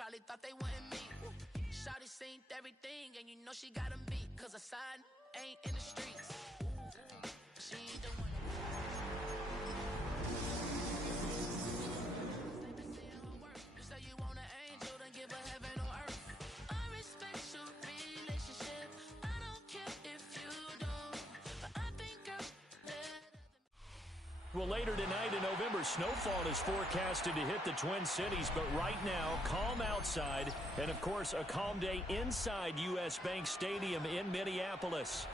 probably thought they wouldn't meet. Shawty seen everything, and you know she got 'em beat. Cause her side ain't in the streets. She ain't the one. You say you want an angel, then give her heaven or earth. I respect your relationship. I don't care if you don't. But I think well, later tonight in November, snowfall is forecasted to hit the Twin Cities, but right now, calm outside, and of course, a calm day inside U.S. Bank Stadium in Minneapolis.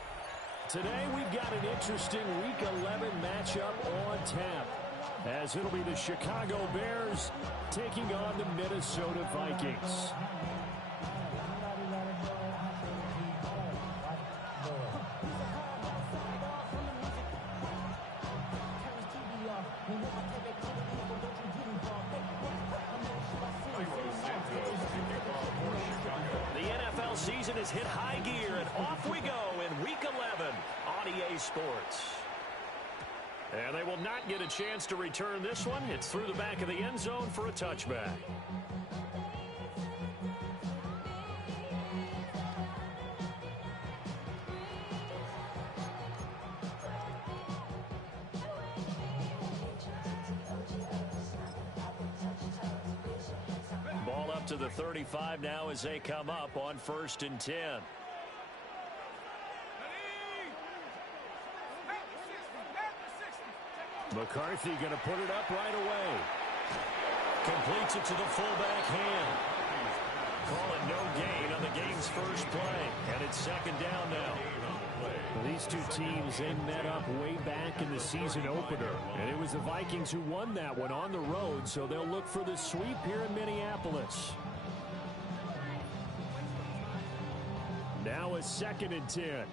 Today, we've got an interesting Week 11 matchup on tap, as it'll be the Chicago Bears taking on the Minnesota Vikings. The NFL season has hit high gear, and off we go in Week 11 on EA Sports. And they will not get a chance to return this one. It's through the back of the end zone for a touchback. Ball up to the 35 now as they come up on 1st and 10. McCarthy going to put it up right away. Completes it to the fullback hand. Call it no gain on the game's first play. And it's 2nd down now. Well, these two teams, they met up way back in the season opener. And it was the Vikings who won that one on the road, so they'll look for the sweep here in Minneapolis. Now a 2nd and 10.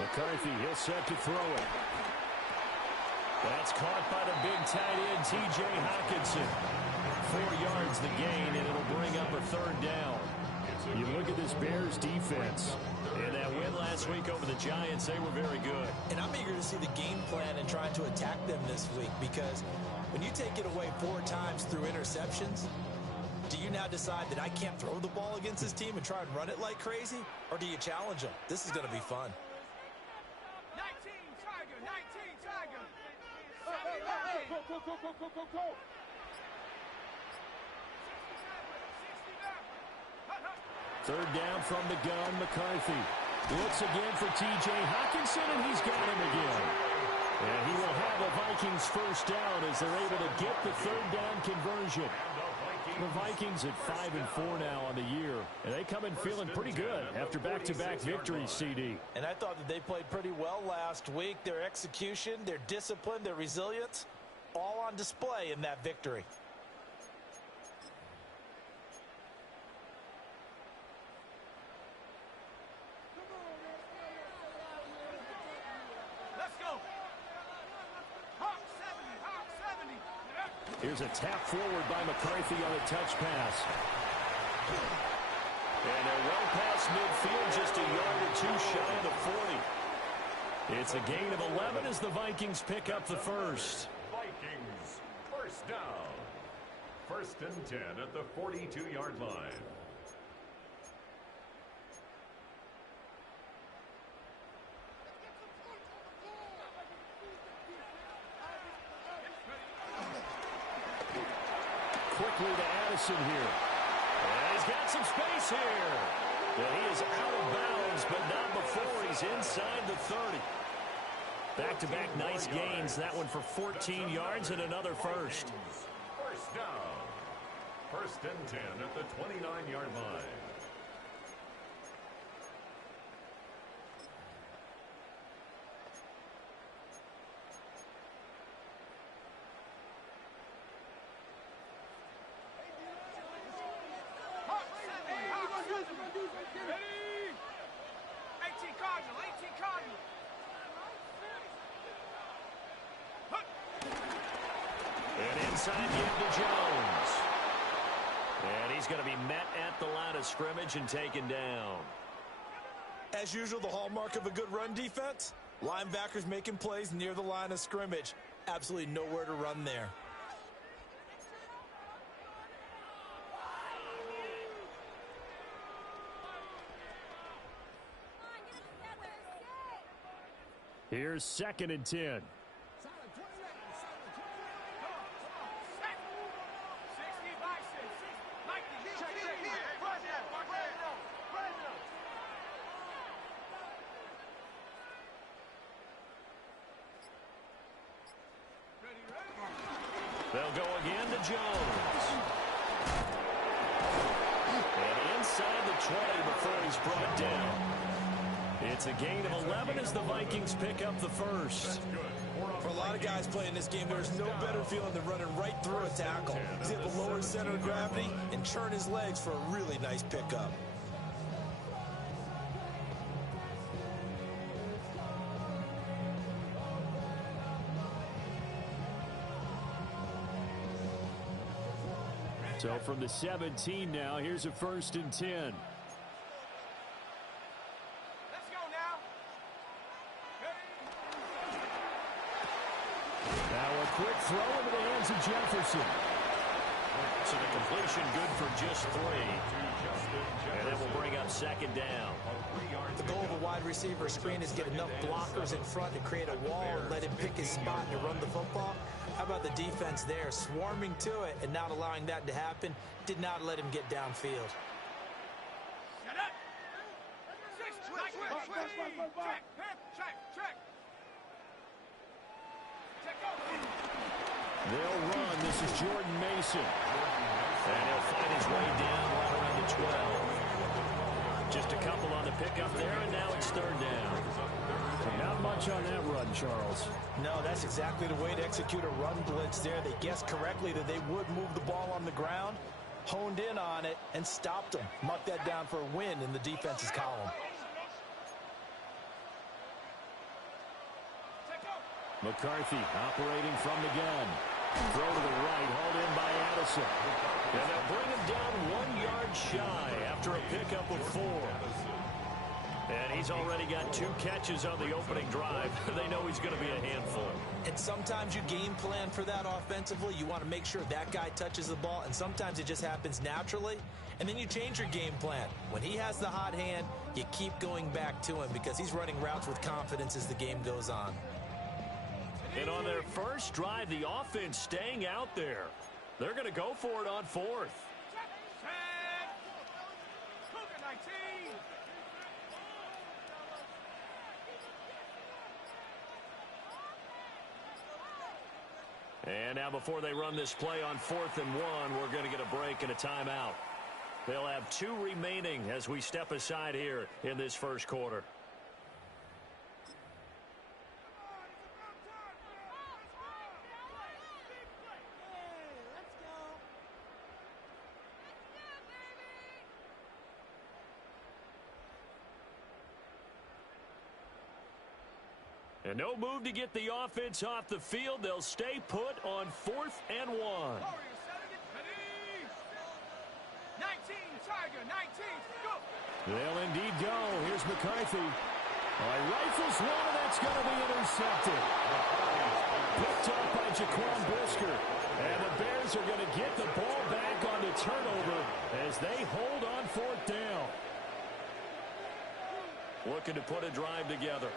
McCarthy, he'll set to throw it. That's caught by the big tight end, T.J. Hockenson. 4 yards the gain, and it'll bring up a 3rd down. You look at this Bears defense. And that win last week over the Giants, they were very good. And I'm eager to see the game plan and trying to attack them this week, because when you take it away 4 times through interceptions, do you now decide that I can't throw the ball against this team and try and run it like crazy? Or do you challenge them? This is going to be fun. 19 Tiger, 19 Tiger. Go. 3rd down from the gun, McCarthy. Looks again for T.J. Hockenson, and he's got him again. And he will have a Vikings 1st down as they're able to get the 3rd down conversion. The Vikings at 5-4 now on the year, and they come in feeling pretty good after back-to-back victories, CD. And I thought that they played pretty well last week. Their execution, their discipline, their resilience, all on display in that victory. Here's a tap forward by McCarthy on a touch pass. And they're well past midfield, just a yard or 2 shy of the 40. It's a gain of 11 as the Vikings pick up the 1st. Vikings, 1st down. 1st and 10 at the 42-yard line. Quickly to Addison here. And he's got some space here. And he is out of bounds, but not before he's inside the 30. Back-to-back nice gains. That one for 14 yards and another 1st. 1st down. 1st and 10 at the 29-yard line. Ready? 18 Cardinal, 18 Cardinal. And inside give to Jones. And he's going to be met at the line of scrimmage and taken down. As usual, the hallmark of a good run defense, Linebackers making plays near the line of scrimmage. Absolutely nowhere to run there. Here's 2nd and 10. They'll go again to Jones. And inside the 20 before he's brought down. It's a gain of 11 as the Vikings pick up the first. For a lot of guys playing this game, there's no better feeling than running right through a tackle. He's able to lower his center of gravity and churn his legs for a really nice pickup. So from the 17 now, here's a 1st and 10. Let's go now. Now a quick throw into the hands of Jefferson. So the completion good for just 3. And that will bring up 2nd down. The goal of a wide receiver screen is get enough blockers in front to create a wall and let him pick his spot to run the football. How about the defense there, swarming to it and not allowing that to happen? Did not let him get downfield. Shut up. Check. They'll run. This is Jordan Mason. And he'll find his way down right around the 12. Just a couple on the pickup there, and now it's 3rd down. Not much on that run, Charles. No, that's exactly the way to execute a run blitz there. They guessed correctly that they would move the ball on the ground, honed in on it, and stopped them. Mark that down for a win in the defense's column. McCarthy operating from the gun. Throw to the right, hauled in by Addison. And they'll bring him down 1 yard shy after a pickup of 4. And he's already got 2 catches on the opening drive. They know he's going to be a handful. And sometimes you game plan for that offensively. You want to make sure that guy touches the ball, and sometimes it just happens naturally. And then you change your game plan. When he has the hot hand, you keep going back to him because he's running routes with confidence as the game goes on. And on their first drive, the offense staying out there. They're going to go for it on 4th. And now before they run this play on 4th and 1, we're going to get a break and a timeout. They'll have 2 remaining as we step aside here in this first quarter. And no move to get the offense off the field. They'll stay put on 4th and 1. 19, Tiger, 19, go. They'll indeed go. Here's McCarthy. Rifles one, and that's going to be intercepted. Picked up by Jaquan Brisker. And the Bears are going to get the ball back on the turnover as they hold on 4th down. Looking to put a drive together.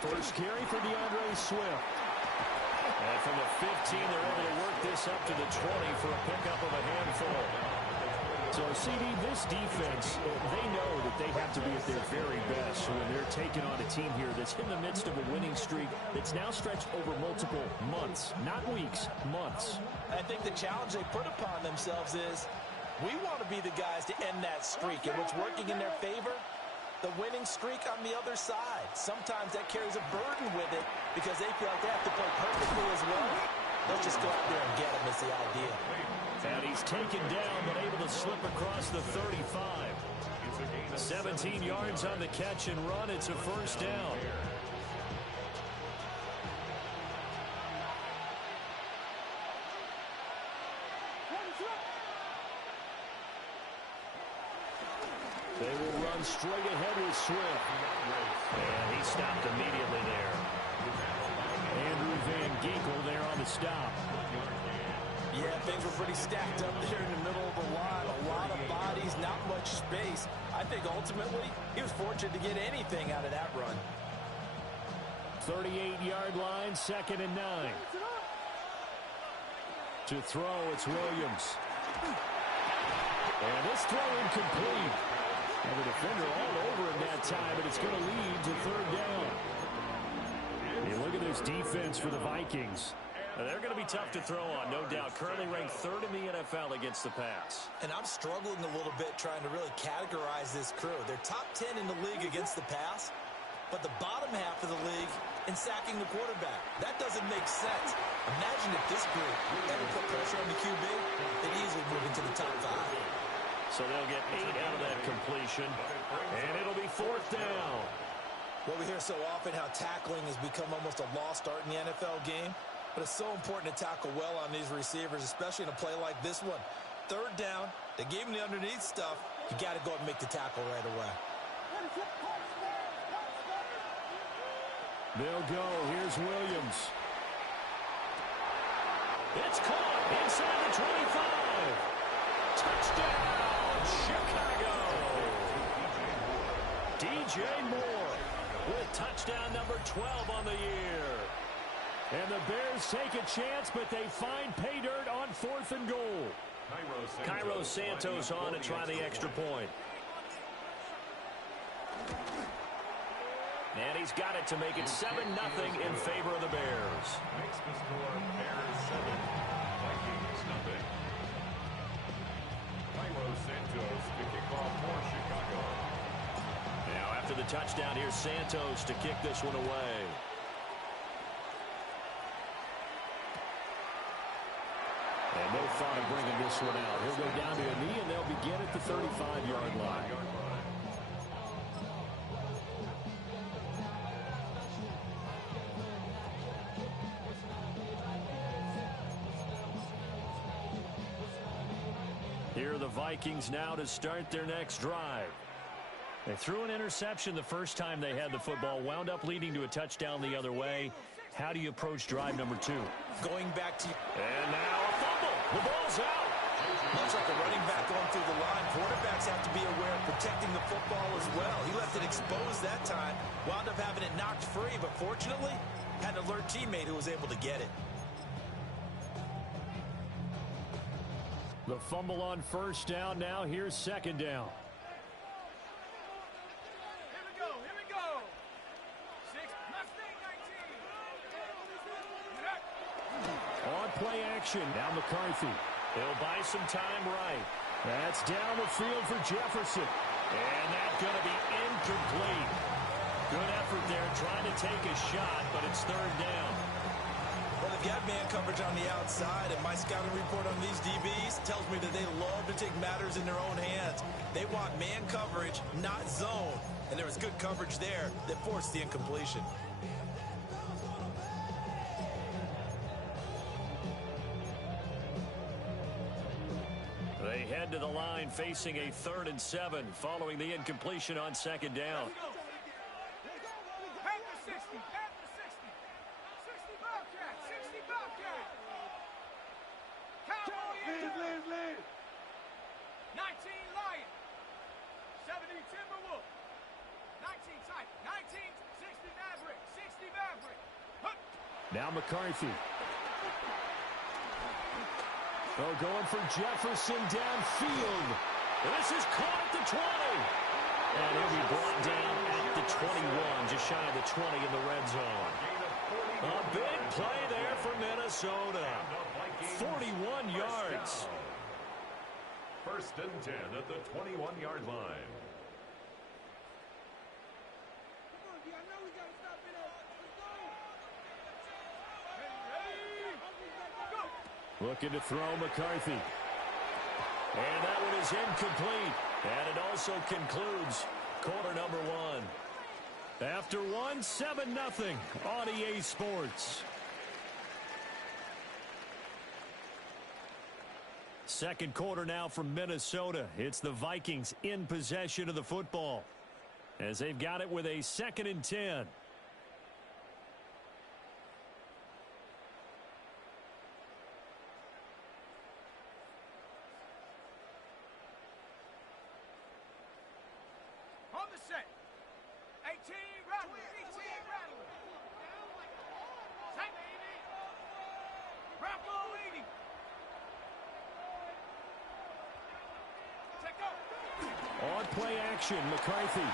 First carry for DeAndre Swift. And from the 15, they're able to work this up to the 20 for a pickup of a handful. So, CD, this defense, they know that they have to be at their very best when they're taking on a team here that's in the midst of a winning streak that's now stretched over multiple months, not weeks, months. I think the challenge they put upon themselves is we want to be the guys to end that streak, and what's working in their favor, the winning streak on the other side. Sometimes that carries a burden with it because they feel like they have to play perfectly as well. Let's just go out there and get them is the idea. And he's taken down but able to slip across the 35. 17 yards on the catch and run. It's a first down. run straight ahead with Swift. And he stopped immediately there. Andrew Van Ginkel there on the stop. Yeah, things were pretty stacked up there in the middle of the line. A lot of bodies, not much space. I think ultimately he was fortunate to get anything out of that run. 38-yard line, 2nd and 9. To throw, it's Williams. And this throw incomplete. And the defender all over him that time, but it's going to lead to 3rd down. Hey, look at this defense for the Vikings. They're going to be tough to throw on, no doubt. Currently ranked 3rd in the NFL against the pass. And I'm struggling a little bit trying to really categorize this crew. They're top 10 in the league against the pass, but the bottom half of the league in sacking the quarterback. That doesn't make sense. Imagine if this group ever put pressure on the QB, they'd easily move into the top 5. So they'll get 8 out of that completion, and it'll be 4th down. Well, we hear so often how tackling has become almost a lost art in the NFL game. But it's so important to tackle well on these receivers, especially in a play like this one. 3rd down, they gave him the underneath stuff. You got to go and make the tackle right away. They'll go. Here's Williams. It's caught inside the 25. Touchdown, Chicago. DJ Moore with touchdown number 12 on the year. And the Bears take a chance, but they find pay dirt on 4th and goal. Cairo Santos on to try the extra point. And he's got it to make it 7-0 in favor of the Bears. Makes the score Bears 7, Vikings nothing. Cairo Santos to kick off for Chicago. Now after the touchdown, here's Santos to kick this one away. And no thought of bringing this one out. He'll go down to a knee, and they'll begin at the 35-yard line. Here are the Vikings now to start their next drive. They threw an interception the first time they had the football, wound up leading to a touchdown the other way. How do you approach drive number 2? Going back to... And now a fumble. The ball's out. Much like a running back going through the line, quarterbacks have to be aware of protecting the football as well. He left it exposed that time, wound up having it knocked free, but fortunately, had an alert teammate who was able to get it. The fumble on 1st down. Now here's 2nd down. Here we go. 6, Mustang 19. On play action. Now McCarthy. He'll buy some time right. That's down the field for Jefferson. And that's going to be incomplete. Good effort there trying to take a shot, but it's 3rd down. Well, they've got man coverage on the outside, and my scouting report on these DBs tells me that they love to take matters in their own hands. They want man coverage, not zone. And there was good coverage there that forced the incompletion. They head to the line facing a 3rd and 7 following the incompletion on 2nd down. At the 60. 60 Bobcat. 60 Bobcat. Cowboy lead. 19 Lion. 70 Timberwolf. 19 Tiger. 19 60 Maverick. 60 Maverick. Hup. Now McCarthy. Oh, going for Jefferson downfield. This is caught at the 20. And he'll be brought down at the 21, just shy of the 20 in the red zone. A big play there for Minnesota. 41 yards. 1st and 10 at the 21-yard line. Looking to throw McCarthy. And that one is incomplete. And it also concludes quarter number 1. After 1, 7-0 on EA Sports. Second quarter now from Minnesota. It's the Vikings in possession of the football as they've got it with a 2nd and 10. On the set. 18, rattle. 18, rattle. Set. Grapple leading. Set, go. On play action, McCarthy.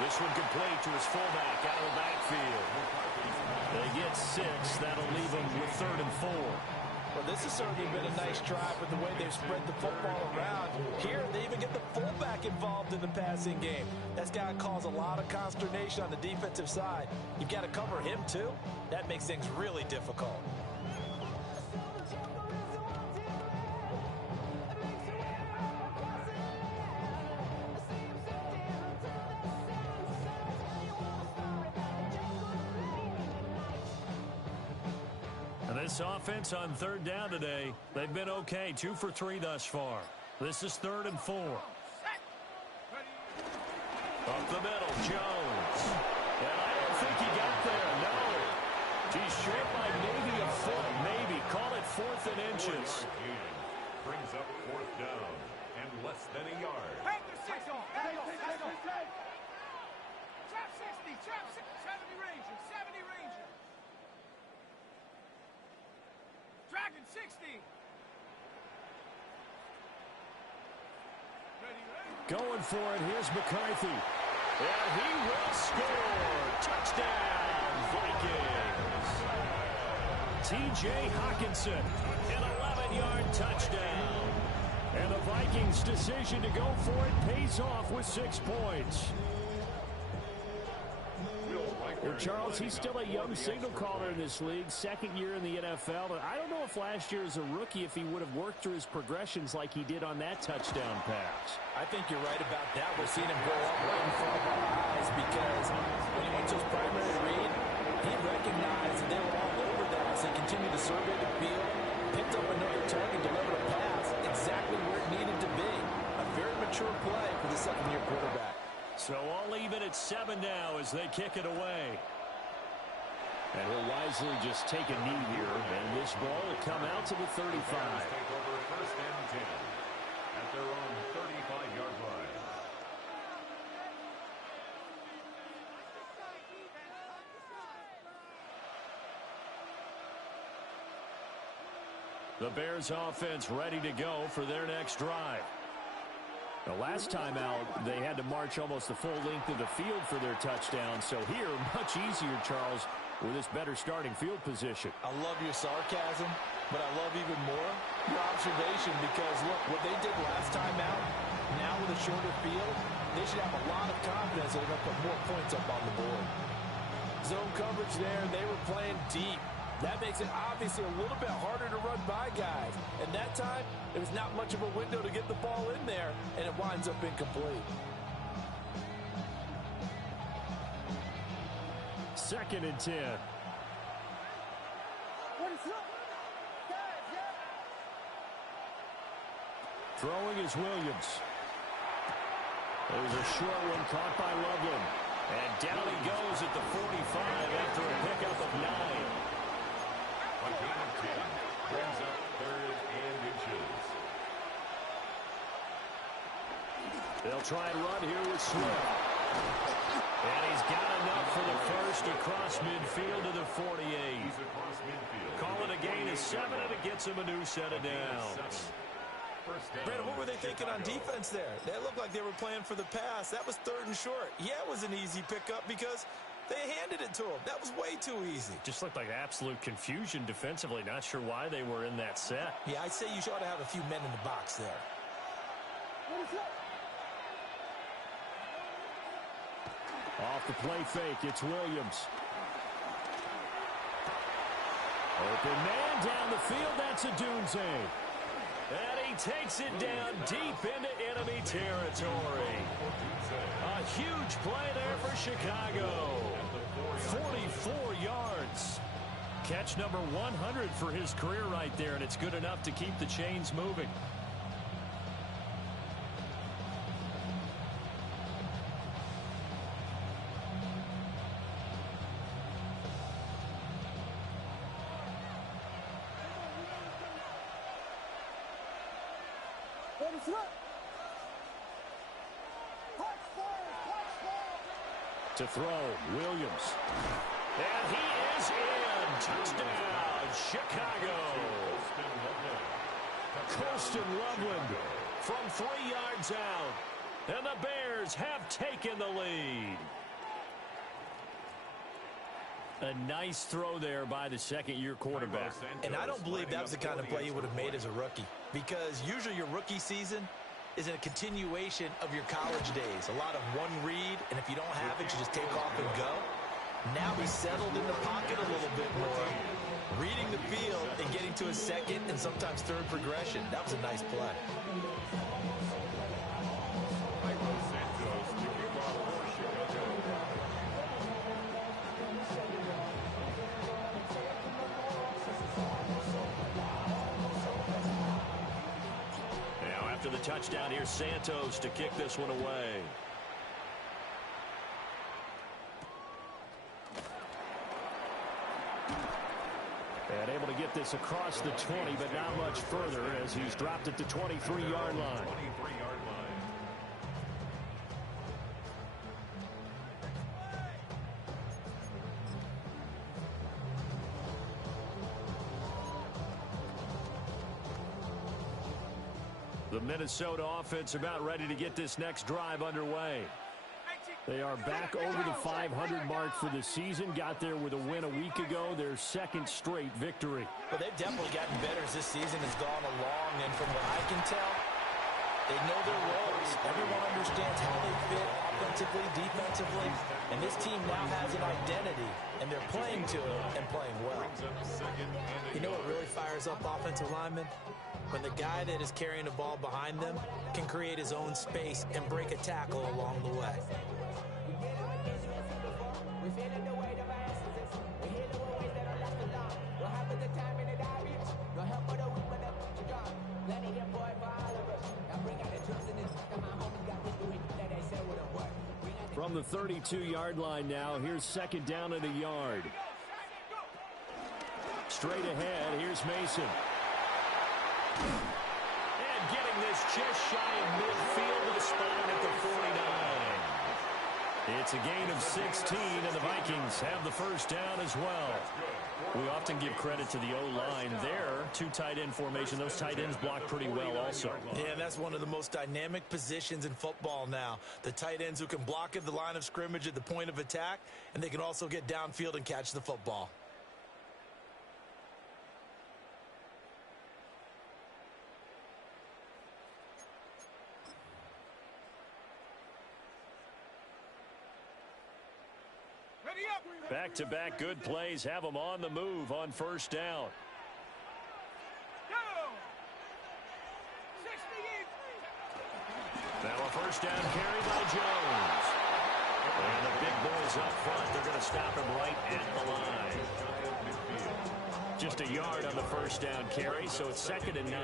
This one complete to his fullback out of the backfield. They get 6. That'll leave them with 3rd and 4. Well, this has certainly been a nice drive with the way they've spread the football around. Here, they even get the fullback involved in the passing game. That's got to cause a lot of consternation on the defensive side. You've got to cover him, too. That makes things really difficult. This offense on 3rd down today, they've been okay. 2 for 3 thus far. This is 3rd and 4. Up the middle, Jones. And I don't think he got there, no. He's short by maybe a foot, maybe. Call it 4th and inches. Brings up 4th down and less than a yard. Hey, the 6 on. Trap 60, trap 70 Ranger, 70 Ranger. Dragon 60. Going for it. Here's McCarthy. And he will score. Touchdown, Vikings. T.J. Hawkinson, an 11-yard touchdown. And the Vikings' decision to go for it pays off with 6 points. Well, Charles, he's still a young signal caller in this league, 2nd year in the NFL. But I don't know if last year as a rookie, if he would have worked through his progressions like he did on that touchdown pass. I think you're right about that. We're seeing him go up right in front of our eyes because when he went to his primary read, he recognized that they were all over that as they continued to survey the field, picked up another target, delivered a pass exactly where it needed to be. A very mature play for the 2nd-year quarterback. So all even at 7 now as they kick it away. And he'll wisely just take a knee here, and this ball will come out to the 35. Take over 1st and 10 at their own 35-yard line. The Bears offense ready to go for their next drive. The last time out, they had to march almost the full length of the field for their touchdown. So here, much easier, Charles, with this better starting field position. I love your sarcasm, but I love even more your observation because, look, what they did last time out, now with a shorter field, they should have a lot of confidence that they're going to put more points up on the board. Zone coverage there, they were playing deep. That makes it obviously a little bit harder to run by guys. And that time, there was not much of a window to get the ball in there, and it winds up incomplete. 2nd and 10. Throwing is Williams. There's a short one caught by Loveland. And down he goes at the 45 after a pickup of 9. A gain of 10 brings up 3rd and inches. They'll try and run here with Swift. And he's got enough for the first across midfield to the 48. He's across midfield. Call it a gain of 7, and it gets him a new set of downs. Brandon, what were they thinking on defense there? They looked like they were playing for the pass. That was 3rd and short. Yeah, it was an easy pickup because they handed it to him. That was way too easy. Just looked like absolute confusion defensively. Not sure why they were in that set. Yeah, I'd say you ought to have a few men in the box there. Off the play fake, it's Williams. Open man down the field, that's a Dunze. And he takes it down deep into enemy territory. A huge play there for Chicago. 44 yards. Catch number 100 for his career right there, and it's good enough to keep the chains moving. To throw, Williams. And he is in. Touchdown, Chicago. Colston Loveland from 3 yards out. And the Bears have taken the lead. A nice throw there by the second-year quarterback. And I don't believe that was the kind of play he would have made as a rookie, because usually your rookie season is a continuation of your college days. A lot of one read, and if you don't have it, you just take off and go. Now he's settled in the pocket a little bit more, reading the field and getting to his second and sometimes third progression. That was a nice play. After the touchdown, here's Santos to kick this one away. And able to get this across the 20, but not much further as he's dropped at the 23-yard line. The Minnesota offense about ready to get this next drive underway. They are back over the 500 mark for the season. Got there with a win a week ago, their second straight victory. Well, they've definitely gotten better as this season has gone along, and from what I can tell, they know their roles. Everyone understands how they fit offensively, defensively, and this team now has an identity, and they're playing to it and playing well. You know what really fires up offensive linemen? When the guy that is carrying the ball behind them can create his own space and break a tackle along the way. From the 32-yard line now, here's second down and a yard. Straight ahead, here's Mason. And getting this just shy of midfield to the spot at the 49. It's a gain of 16, and the Vikings have the first down as well. We often give credit to the O-line there. Two tight end formation. Those tight ends block pretty well also. Yeah, that's one of the most dynamic positions in football now. The tight ends who can block at the line of scrimmage at the point of attack, and they can also get downfield and catch the football. Back-to-back good plays have them on the move on first down. Now a first down carry by Jones. And the big boys up front, they're going to stop him right at the line. Just a yard on the first down carry, so it's 2nd and 9.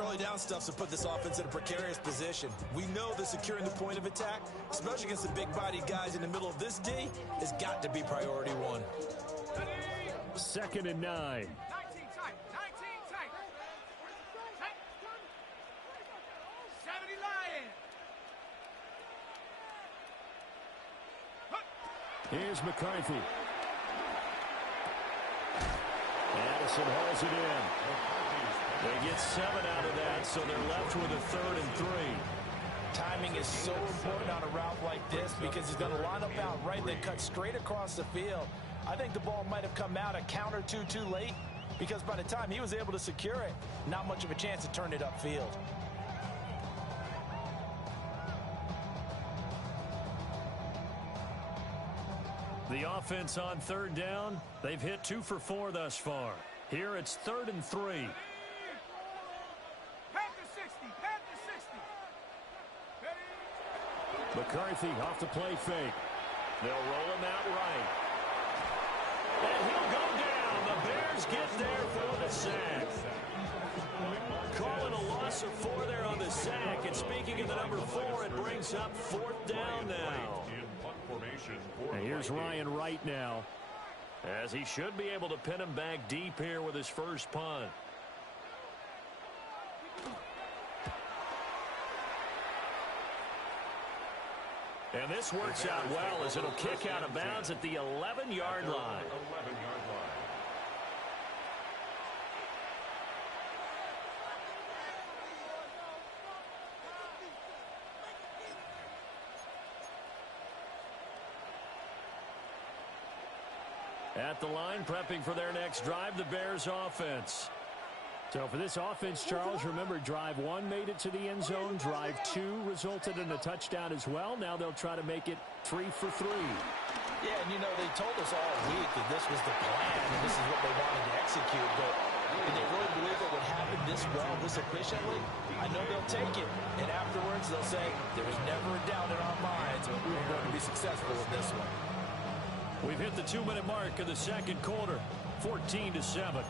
Early down stuff to put this offense in a precarious position. We know that securing the point of attack, especially against the big-bodied guys in the middle of this D, has got to be priority one. 2nd and 9. 19 tight. 19 tight. 70 Lion. Here's McCarthy. Addison hauls it in. They get 7 out of that, so they're left with a 3rd and 3. Timing is so important on a route like this because he's going to line up out right, then cut straight across the field. I think the ball might have come out a count or two too late because by the time he was able to secure it, not much of a chance to turn it upfield. The offense on 3rd down, they've hit 2 for 4 thus far. Here it's 3rd and 3. McCarthy off the play fake. They'll roll him out right. And he'll go down. Bears get there for the sack. Calling a loss of 4 there on the sack. And speaking of the number 4, it brings up 4th down now. And here's Ryan Wright now, as he should be able to pin him back deep here with his first punt. And this works out well as it'll kick out of bounds at the 11-yard line. At the line, prepping for their next drive, the Bears offense. So for this offense, Charles, remember, drive 1 made it to the end zone. Drive 2 resulted in a touchdown as well. Now they'll try to make it 3 for 3. Yeah, and you know, they told us all week that this was the plan and this is what they wanted to execute. But did they really believe it would happen this well, this efficiently? I know they'll take it. And afterwards, they'll say, there was never a doubt in our minds we were going to be successful with this one. We've hit the 2-minute mark of the second quarter, 14-7.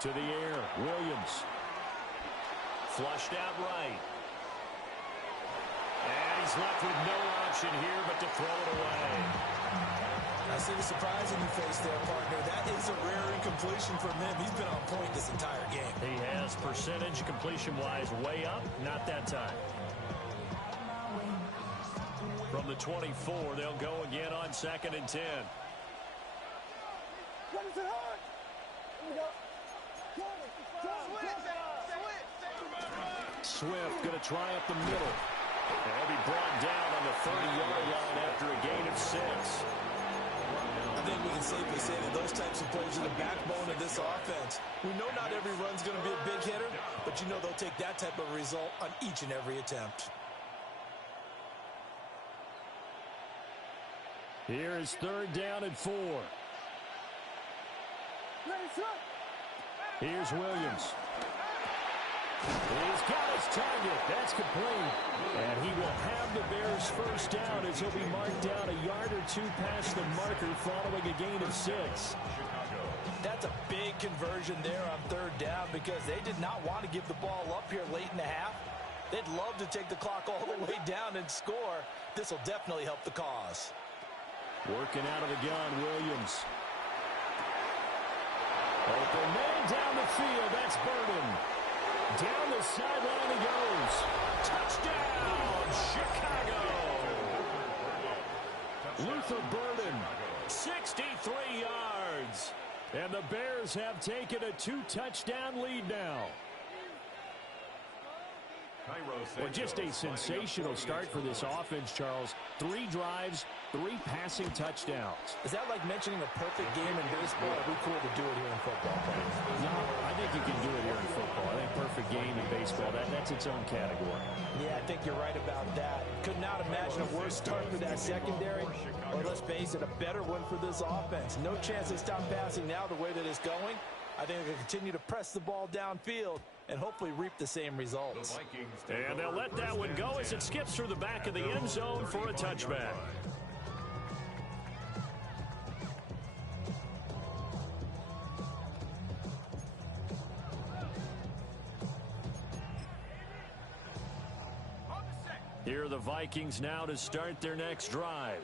To the air, Williams. Flushed out right. And he's left with no option here but to throw it away. I see the surprise in your face there, partner. That is a rare incompletion from him. He's been on point this entire game. He has percentage completion-wise way up. Not that time. From the 24, they'll go again on 2nd and 10. Swift going to try up the middle. And he'll be brought down on the 30-yard line after a gain of 6. I think we can safely say that those types of plays are the backbone of this offense. We know not every run's going to be a big hitter, but you know they'll take that type of result on each and every attempt. Here is 3rd down and 4. Here's Williams. He's got his target. That's complete. And he will have the Bears first down as he'll be marked down a yard or 2 past the marker following a gain of 6. That's a big conversion there on 3rd down because they did not want to give the ball up here late in the half. They'd love to take the clock all the way down and score. This will definitely help the cause. Working out of the gun, Williams. Open man down the field. That's Burden. Down the sideline he goes. Touchdown, Chicago. Luther Burden, 63 yards. And the Bears have taken a 2-touchdown lead now. Well, just a sensational start for this offense, Charles. 3 drives, 3 passing touchdowns. Is that like mentioning a perfect game in baseball? It'd be cool to do it here in football. No, I think you can do it here in football. I think perfect game in baseball, that's its own category. Yeah, I think you're right about that. Could not imagine a worse start for that secondary. Or let's face it, a better one for this offense. No chance to stop passing now the way that it's going. I think they'll continue to press the ball downfield and hopefully reap the same results. And they'll let that one go as it skips through the back of the end zone for a touchback. Here are the Vikings now to start their next drive.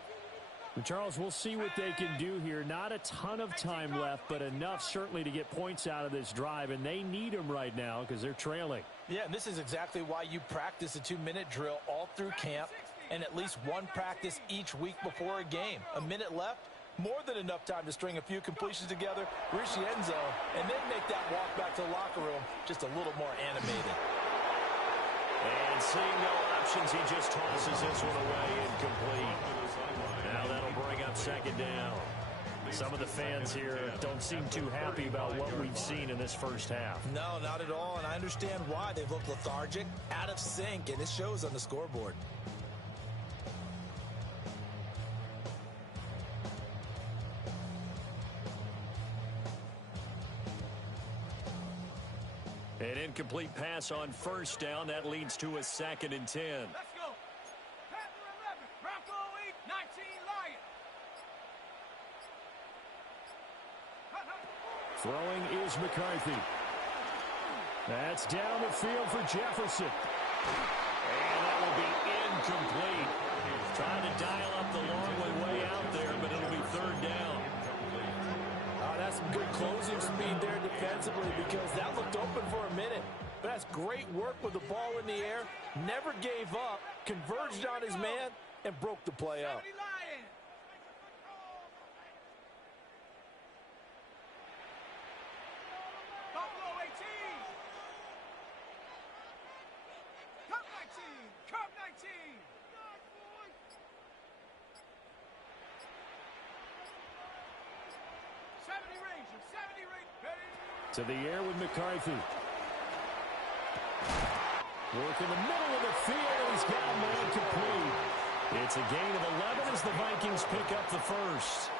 Charles, we'll see what they can do here. Not a ton of time left, but enough certainly to get points out of this drive, and they need them right now because they're trailing. Yeah, and this is exactly why you practice a 2-minute drill all through camp and at least one practice each week before a game. A minute left, more than enough time to string a few completions together, reach the end zone, and then make that walk back to the locker room just a little more animated. And seeing no options, he just tosses this one away incomplete. Now that'll bring up 2nd down. Some of the fans here don't seem too happy about what we've seen in this first half. No, not at all, and I understand why. They've looked lethargic, out of sync, and it shows on the scoreboard. An incomplete pass on first down. That leads to a 2nd and 10. Let's go. Panther 11, Bronco 8, 19 Lion. Throwing is McCarthy. That's down the field for Jefferson. And that will be incomplete. Trying to dial up the long way out there, but it'll be 3rd down. That's some good closing speed there defensively because that looked open for a minute. But that's great work with the ball in the air. Never gave up, converged on his man, and broke the play up. 70 Lion. Buffalo 18. Cup 19. Cup 19. To the air with McCarthy. Work in the middle of the field. He's got a man complete. It's a gain of 11 as the Vikings pick up the first.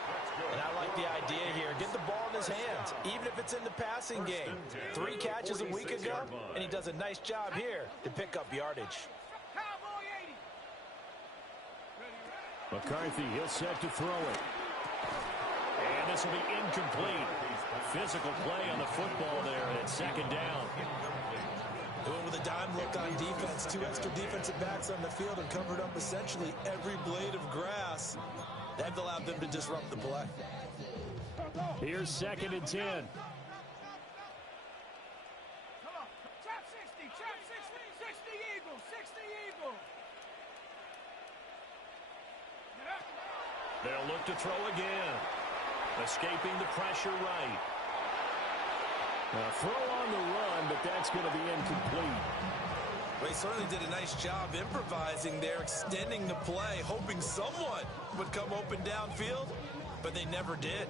And I like the idea here. Get the ball in his hands, even if it's in the passing game. 3 catches a week ago, and he does a nice job here to pick up yardage. McCarthy, he'll set to throw it. And this will be incomplete. Physical play on the football there at 2nd down. Doing with a dime look on defense. 2 extra defensive backs on the field and covered up essentially every blade of grass. That allowed them to disrupt the play. Here's 2nd and 10. Come on. Trap 60. Trap 60. 60 Eagles. 60 Eagles. They'll look to throw again. Escaping the pressure right. Throw on the run, but that's going to be incomplete. Well, he certainly did a nice job improvising there, extending the play, hoping someone would come open downfield, but they never did.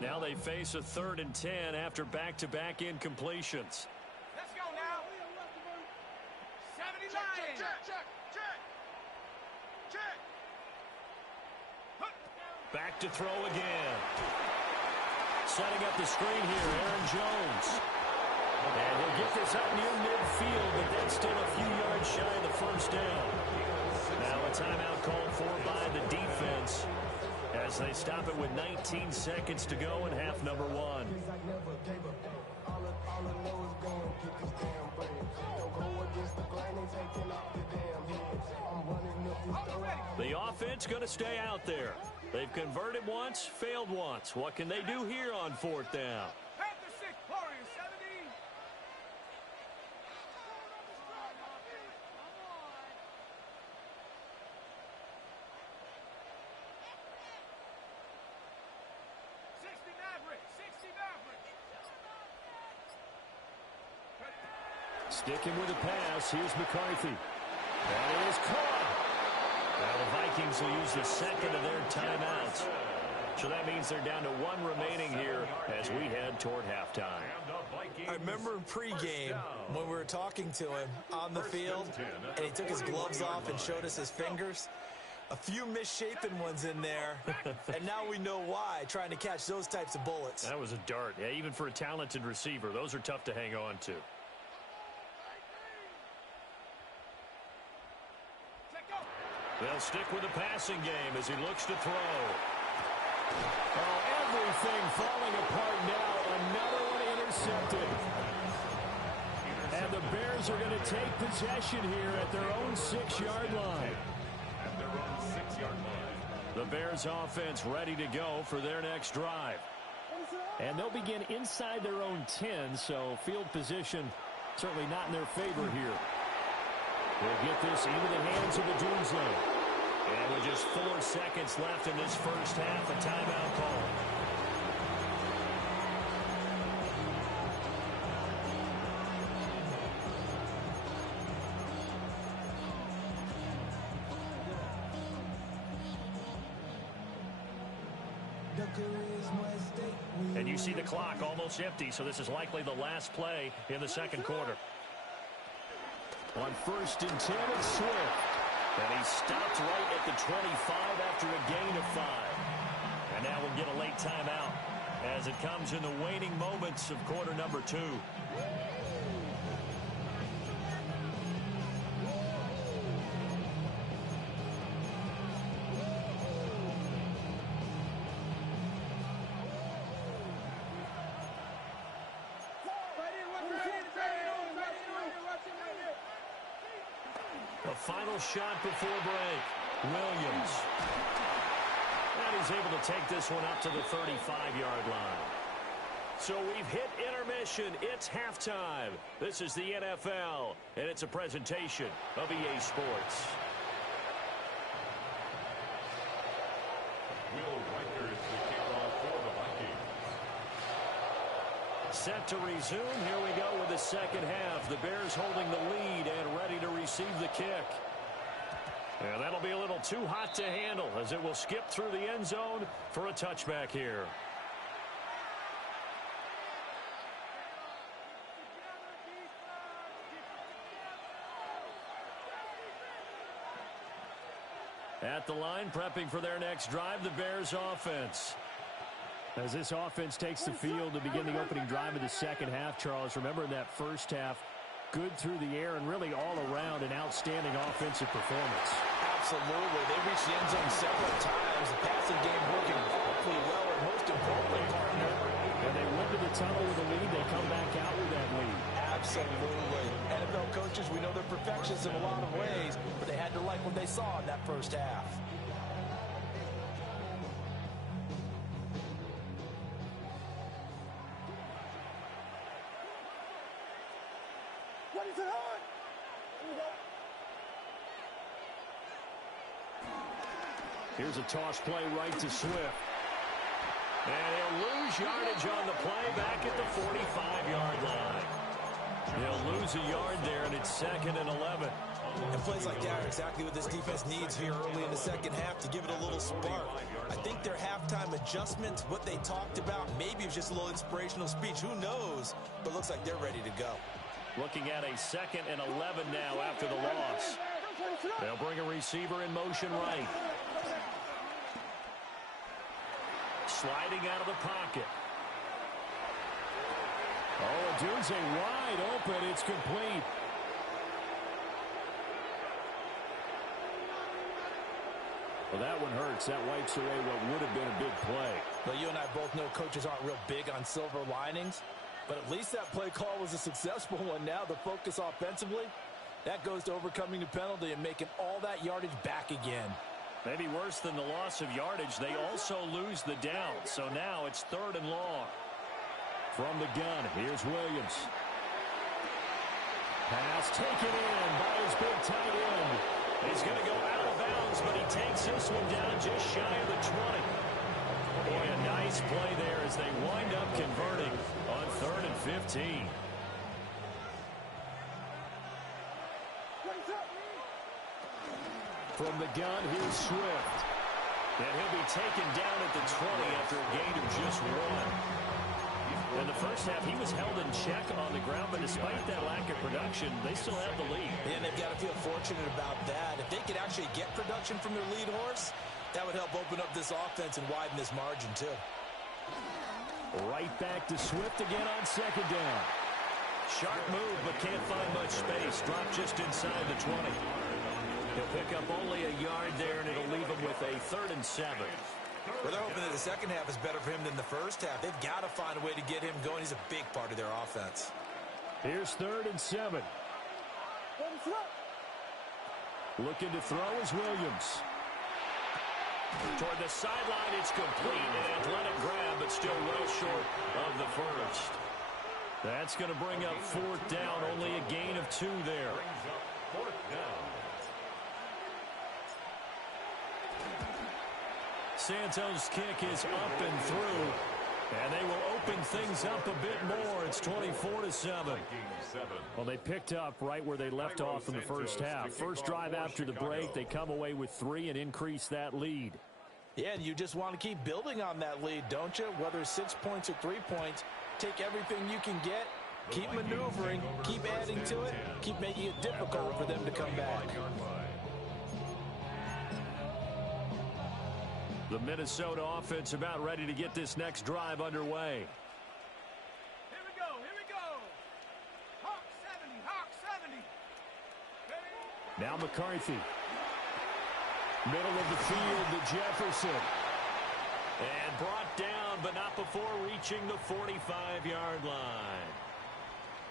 Now they face a 3rd and 10 after back-to-back incompletions. Let's go now. 70 Lions. Check. Back to throw again. Setting up the screen here, Aaron Jones. And he'll get this up near midfield, but that's still a few yards shy of the first down. Now a timeout called for by the defense as they stop it with 19 seconds to go in half number 1. The offense going to stay out there. They've converted once, failed once. What can they do here on 4th down? Panther 6, Warriors 70. Sticking with the pass, here's McCarthy. That is caught. Now the Vikings will use the 2nd of their timeouts. So that means they're down to 1 remaining here as we head toward halftime. I remember in pregame when we were talking to him on the field, and he took his gloves off and showed us his fingers. A few misshapen ones in there, and now we know why, trying to catch those types of bullets. That was a dart. Yeah, even for a talented receiver, those are tough to hang on to. They'll stick with the passing game as he looks to throw. Oh, everything falling apart now. Another one intercepted. And the Bears are going to take possession here at their own 6-yard line. The Bears offense ready to go for their next drive. And they'll begin inside their own 10, so field position certainly not in their favor here. They'll get this into the hands of the Doom Zone. And with just 4 seconds left in this first half, a timeout call. And you see the clock almost empty, so this is likely the last play in the second quarter. On 1st and 10, it's Swift. And he stopped right at the 25 after a gain of 5. And now we'll get a late timeout as it comes in the waning moments of quarter number 2. A final shot before break. Williams. And he's able to take this one up to the 35-yard line. So we've hit intermission. It's halftime. This is the NFL, and it's a presentation of EA Sports. Will Riker is the kickoff for the Vikings. Set to resume. Here we go with the second half. The Bears holding the lead and ready to receive the kick. And that'll be a little too hot to handle as it will skip through the end zone for a touchback here. At the line, prepping for their next drive, the Bears offense. As this offense takes the field to begin the opening drive of the second half, Charles, remember in that first half, good through the air and really all around an outstanding offensive performance. Absolutely. They reached the end zone several times. The passing game working hopefully well, and most importantly, partner. And they went to the tunnel with a lead. They come back out with that lead. Absolutely. NFL coaches, we know they're perfectionists in a lot of ways, but they had to like what they saw in that first half. Here's a toss play right to Swift. And he'll lose yardage on the play back at the 45-yard line. He'll lose a yard there, and it's 2nd and 11. And plays like that are exactly what this defense needs here early in the second half to give it a little spark. I think their halftime adjustments, what they talked about, maybe it was just a little inspirational speech. Who knows? But looks like they're ready to go. Looking at a 2nd and 11 now after the loss. They'll bring a receiver in motion right. Sliding out of the pocket. Oh, Odunze wide open. It's complete. Well, that one hurts. That wipes away what would have been a big play. Well, you and I both know coaches aren't real big on silver linings, but at least that play call was a successful one. Now the focus offensively, that goes to overcoming the penalty and making all that yardage back again. Maybe worse than the loss of yardage, they also lose the down. So now it's 3rd and long. From the gun, here's Williams. Pass taken in by his big tight end. He's going to go out of bounds, but he takes this one down just shy of the 20. Boy, a nice play there as they wind up converting on 3rd and 15. From the gun, here's Swift. And he'll be taken down at the 20 after a gain of just 1. In the first half, he was held in check on the ground, but despite that lack of production, they still have the lead. And they've got to feel fortunate about that. If they could actually get production from their lead horse, that would help open up this offense and widen this margin, too. Right back to Swift again on 2nd down. Sharp move, but can't find much space. Dropped just inside the 20. He'll pick up only a yard there, and it'll leave him with a 3rd and 7. Well, they're hoping that the second half is better for him than the first half. They've got to find a way to get him going. He's a big part of their offense. Here's 3rd and 7. Looking to throw is Williams. Toward the sideline, it's complete. An athletic grab, but still well short of the first. That's going to bring up 4th down. Only a gain of 2 there. 4th down. Santos' kick is up and through, and they will open things up a bit more. It's 24-7. Well, they picked up right where they left off in the first half. First drive after the break, they come away with 3 and increase that lead. Yeah, and you just want to keep building on that lead, don't you? Whether 6 points or 3 points, take everything you can get, keep maneuvering, keep adding to it, keep making it difficult for them to come back. The Minnesota offense about ready to get this next drive underway. Here we go, here we go. Hawk 70, Hawk 70. Ready? Now McCarthy. Middle of the field to Jefferson. And brought down, but not before reaching the 45-yard line.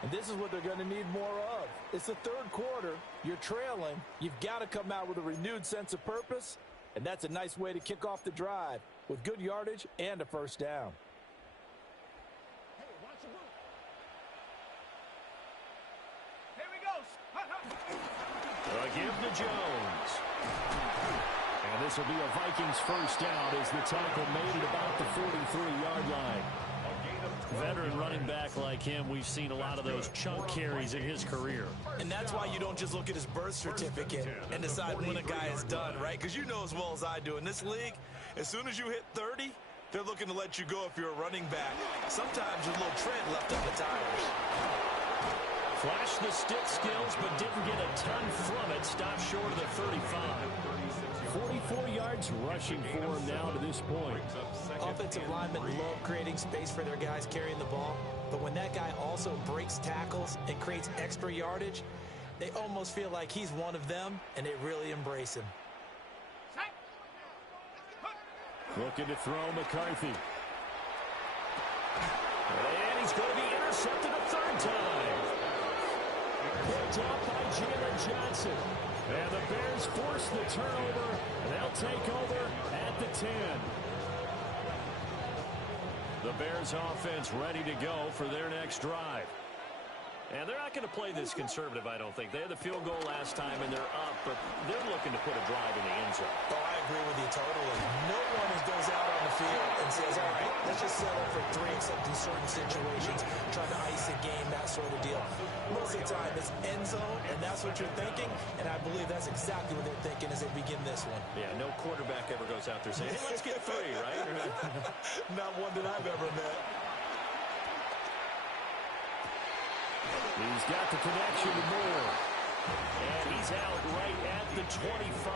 And this is what they're going to need more of. It's the third quarter. You're trailing. You've got to come out with a renewed sense of purpose. And that's a nice way to kick off the drive with good yardage and a first down. Hey, watch the move. Here we go. Hut, hut. A give to Jones. And this will be a Vikings first down as the tackle made it about the 43-yard line. Veteran running back like him, we've seen a lot of those chunk carries in his career. And that's why you don't just look at his birth certificate and decide when a guy is done, right? Because you know as well as I do, in this league, as soon as you hit 30, they're looking to let you go if you're a running back. Sometimes with a little tread left on the tires. Flashed the stick skills, but didn't get a ton from it. Stopped short of the 35. 44 yards rushing for him now to this point. Offensive linemen love creating space for their guys carrying the ball, but when that guy also breaks tackles and creates extra yardage, they almost feel like he's one of them, and they really embrace him. Looking to throw McCarthy. And he's going to be intercepted a third time. Picked up by Jalen Johnson. And the Bears force the turnover. And they'll take over at the 10. The Bears offense ready to go for their next drive. And they're not going to play this conservative, I don't think. They had the field goal last time, and they're up, but they're looking to put a drive in the end zone. Oh, I agree with you totally. No one goes out on the field and says, all right, let's just settle for 3, except in certain situations, trying to ice a game, that sort of deal. Most of the time, it's end zone, and that's what you're thinking, and I believe that's exactly what they're thinking as they begin this one. Yeah, no quarterback ever goes out there saying, hey, let's get 3, right? Not one that I've ever met. He's got the connection to Moore. And he's out right at the 25.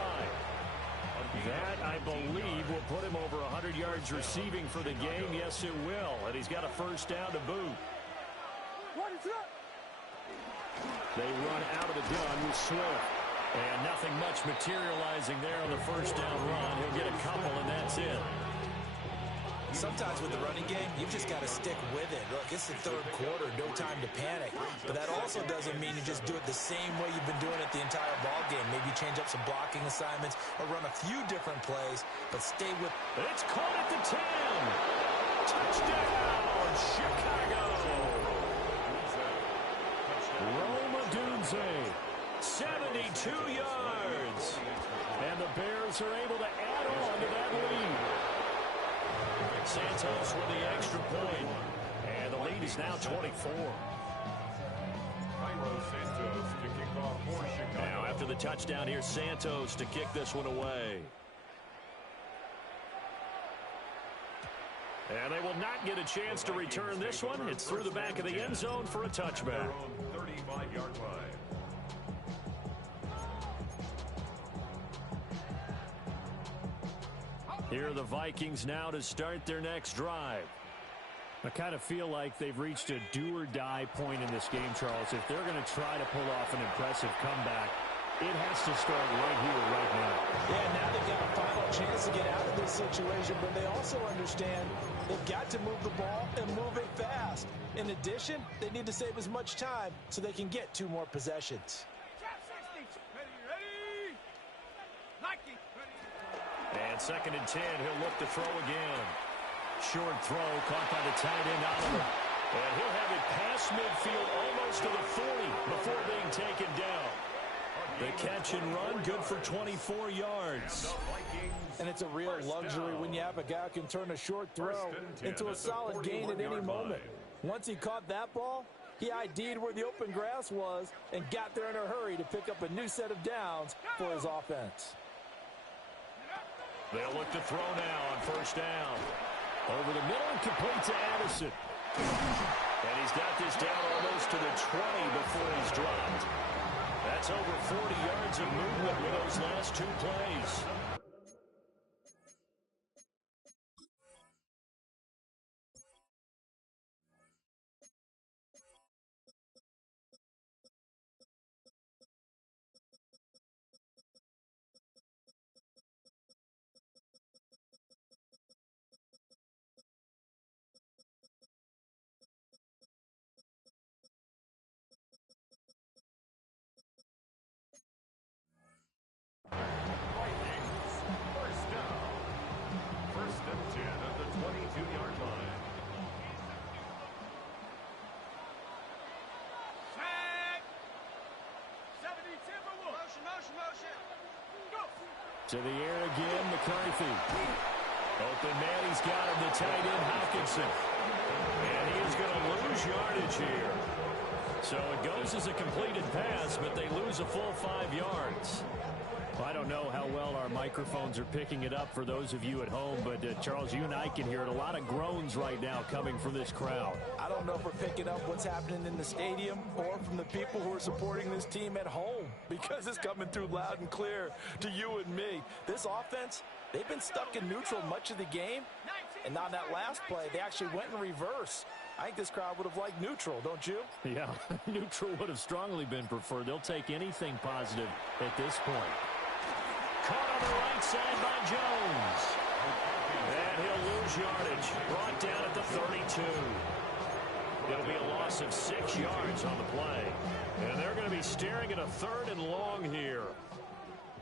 That, I believe, will put him over 100 yards receiving for the game. Yes, it will. And he's got a first down to boot. They run out of the gun with Swift. And nothing much materializing there on the first down run. He'll get a couple, and that's it. Sometimes with the running game, you've just got to stick with it. Look, it's the third quarter, no time to panic. But that also doesn't mean you just do it the same way you've been doing it the entire ball game. Maybe change up some blocking assignments or run a few different plays, but stay with... It's caught at the 10. Touchdown, Chicago. Roma Dunze, 72 yards. And the Bears are able to add on to that lead. Santos with the extra point. And the lead is now 24. Now after the touchdown, here's Santos to kick this one away. And they will not get a chance to return this one. It's through the back of the end zone for a touchback. 35-yard line. Here are the Vikings now to start their next drive. I kind of feel like they've reached a do-or-die point in this game, Charles. If they're going to try to pull off an impressive comeback, it has to start right here, right now. Yeah, now they've got a final chance to get out of this situation, but they also understand they've got to move the ball and move it fast. In addition, they need to save as much time so they can get 2 more possessions. And 2nd and 10, he'll look to throw again. Short throw caught by the tight end Oliver. And he'll have it past midfield almost to the 40 before being taken down. The catch and run, good for 24 yards. And it's a real luxury when you have a guy who can turn a short throw into a solid gain at any moment. Once he caught that ball, he ID'd where the open grass was and got there in a hurry to pick up a new set of downs for his offense. They'll look to throw now on first down. Over the middle and complete to Addison. And he's got this down almost to the 20 before he's dropped. That's over 40 yards of movement with those last 2 plays. To the air again, McCarthy. Open man, he's got him, the tight end, Hockenson. And he is going to lose yardage here. So it goes as a completed pass, but they lose a full 5 yards. I don't know how well our microphones are picking it up for those of you at home, but Charles, you and I can hear it. A lot of groans right now coming from this crowd. I don't know if we're picking up what's happening in the stadium or from the people who are supporting this team at home, because it's coming through loud and clear to you and me. This offense, they've been stuck in neutral much of the game, and on that last play, they actually went in reverse. I think this crowd would have liked neutral, don't you? Yeah, neutral would have strongly been preferred. They'll take anything positive at this point. Caught on the right side by Jones. And he'll lose yardage. Brought down at the 32. It'll be a loss of 6 yards on the play. And they're going to be staring at a 3rd and long here.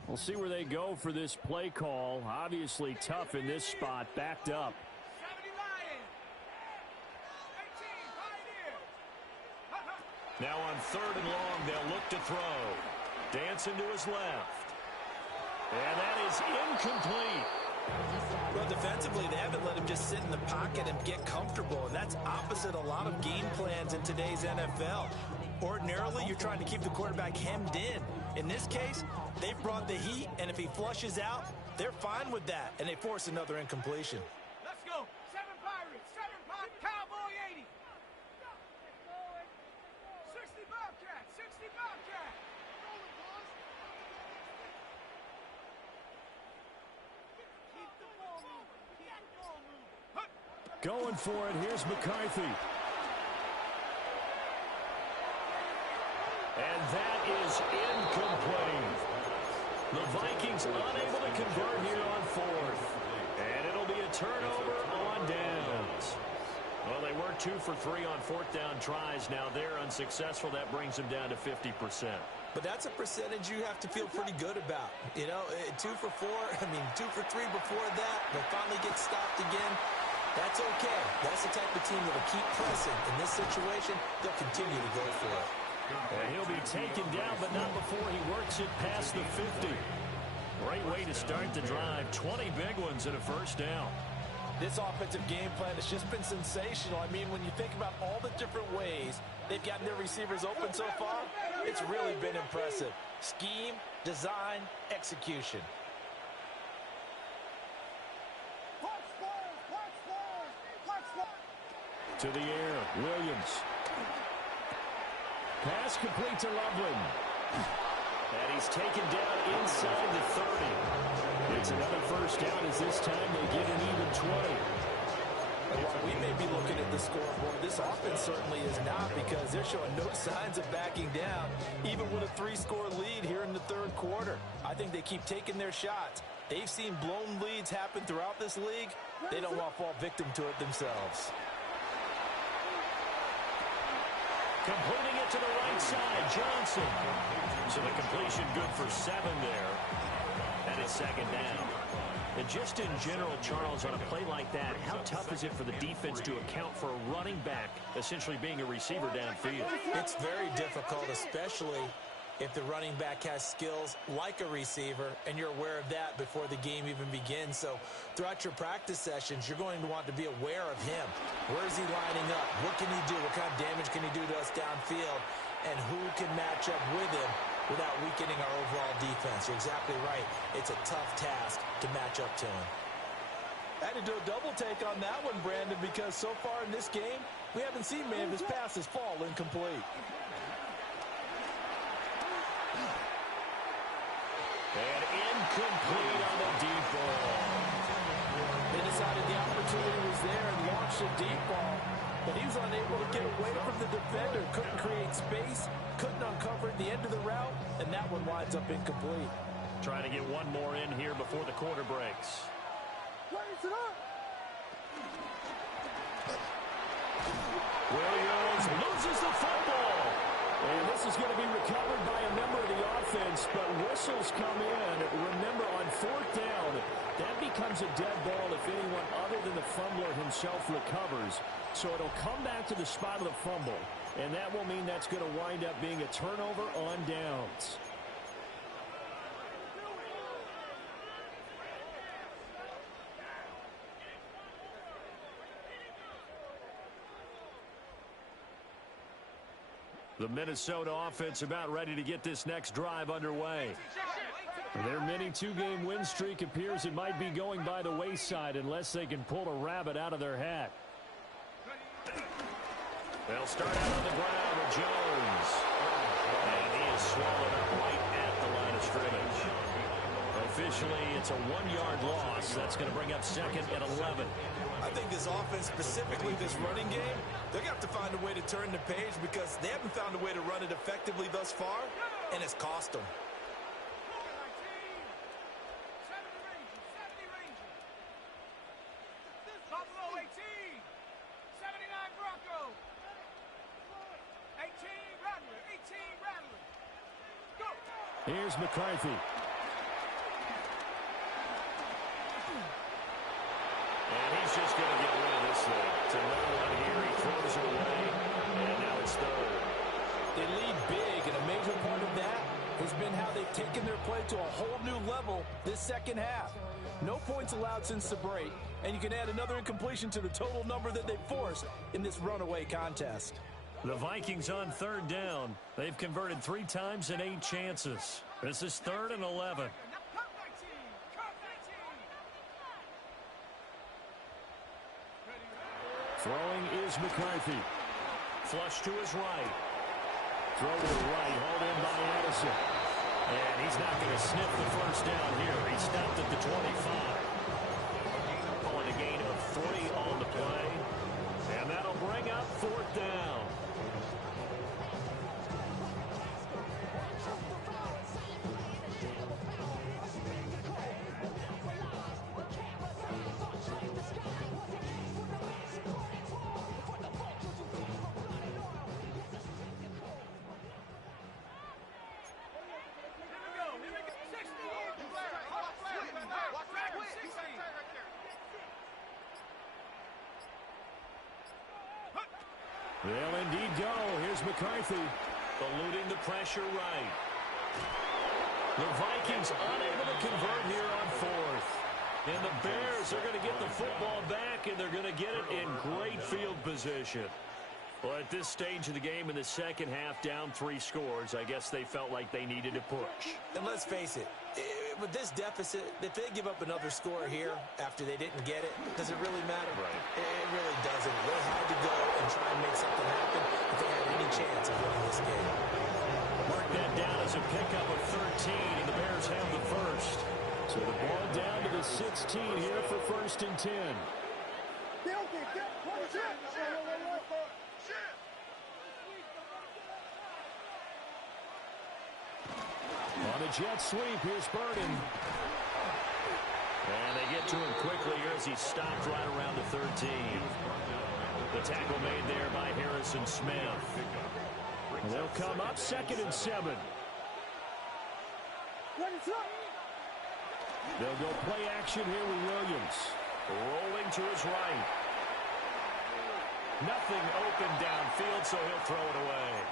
We'll see where they go for this play call. Obviously tough in this spot, backed up. Now on 3rd and long, they'll look to throw. Dancing to his left. And that is incomplete. Well, defensively, they haven't let him just sit in the pocket and get comfortable, and that's opposite a lot of game plans in today's NFL. Ordinarily, you're trying to keep the quarterback hemmed in. In this case, they've brought the heat, and if he flushes out, they're fine with that, and they force another incompletion. Let's go. 7 Pirates, 7 Cowboy 80. 60 Bobcat, 60 Bobcat. Going for it. Here's McCarthy. And that is incomplete. The Vikings unable to convert here on 4th. And it'll be a turnover on downs. Well, they were 2 for 3 on 4th down tries. Now they're unsuccessful. That brings them down to 50%. But that's a percentage you have to feel pretty good about. You know, 2 for 4, 2 for 3 before that. They'll finally get stopped again. That's okay. That's the type of team that will keep pressing. In this situation, they'll continue to go for it. And he'll be taken down, but not before he works it past the 50. Great way to start the drive. 20 big ones and a 1st down. This offensive game plan has just been sensational. When you think about all the different ways they've gotten their receivers open so far, it's really been impressive. Scheme, design, execution. To the air, Williams. Pass complete to Loveland. And he's taken down inside the 30. It's another 1st down as this time they get an even 20. While we may be looking at the scoreboard, this offense certainly is not, because they're showing no signs of backing down, even with a 3-score lead here in the 3rd quarter. I think they keep taking their shots. They've seen blown leads happen throughout this league. They don't want to fall victim to it themselves. Completing it to the right side, Johnson. So the completion good for 7 there. And it's 2nd down. And just in general, Charles, on a play like that, how tough is it for the defense to account for a running back essentially being a receiver downfield? It's very difficult, especially if the running back has skills like a receiver, and you're aware of that before the game even begins. So throughout your practice sessions, you're going to want to be aware of him. Where is he lining up? What can he do? What kind of damage can he do to us downfield? And who can match up with him without weakening our overall defense? You're exactly right. It's a tough task to match up to him. I had to do a double take on that one, Brandon, because so far in this game, we haven't seen many of his passes fall incomplete. And incomplete on the deep ball. They decided the opportunity was there and launched a deep ball, but he was unable to get away from the defender, couldn't create space, couldn't uncover at the end of the route, and that one winds up incomplete. Trying to get one more in here before the quarter breaks. Williams loses the football. And this is going to be recovered by a member of the offense, but whistles come in. Remember, on 4th down, that becomes a dead ball if anyone other than the fumbler himself recovers. So it'll come back to the spot of the fumble, and that will mean that's going to wind up being a turnover on downs. The Minnesota offense about ready to get this next drive underway. Their mini two-game win streak appears it might be going by the wayside unless they can pull a rabbit out of their hat. They'll start out on the ground with Jones. And he is swallowed up right at the line of scrimmage. Officially, it's a 1-yard loss. That's going to bring up second and 11. I think this offense, specifically this running game, they're going to have to find a way to turn the page because they haven't found a way to run it effectively thus far, and it's cost them. Buffalo 18, 79 Broncos. 18 Rattler, 18 Rattler. Go. Here's McCarthy. And he's just going to get rid of this thing. To no one here, he throws it away, and now it's third. They lead big, and a major part of that has been how they've taken their play to a whole new level this second half. No points allowed since the break, and you can add another incompletion to the total number that they forced in this runaway contest. The Vikings on third down. They've converted 3 times in 8 chances. This is 3rd and 11. Throwing is McCarthy. Flush to his right. Throw to the right, hauled in by Addison. And he's not going to sniff the first down here. He stopped at the 25. Calling a gain of 3 on the play. And that'll bring up 4th down. They'll indeed go. Here's McCarthy. Eluding the pressure right. The Vikings unable to convert here on 4th. And the Bears are going to get the football back, and they're going to get it in great field position. Well, at this stage of the game in the second half, down 3 scores, I guess they felt like they needed to push. And let's face it, with this deficit, if they give up another score here after they didn't get it, does it really matter? Right. It really doesn't. They had to go and try and make something happen if they had any chance of winning this game. Mark that down as a pickup of 13, and the Bears have the first. So the ball down to the 16 here for 1st and 10. On a jet sweep, here's Burden. And they get to him quickly here as he stopped right around the 13. The tackle made there by Harrison Smith. And they'll come up 2nd and 7. They'll go play action here with Williams. Rolling to his right. Nothing open downfield, so he'll throw it away.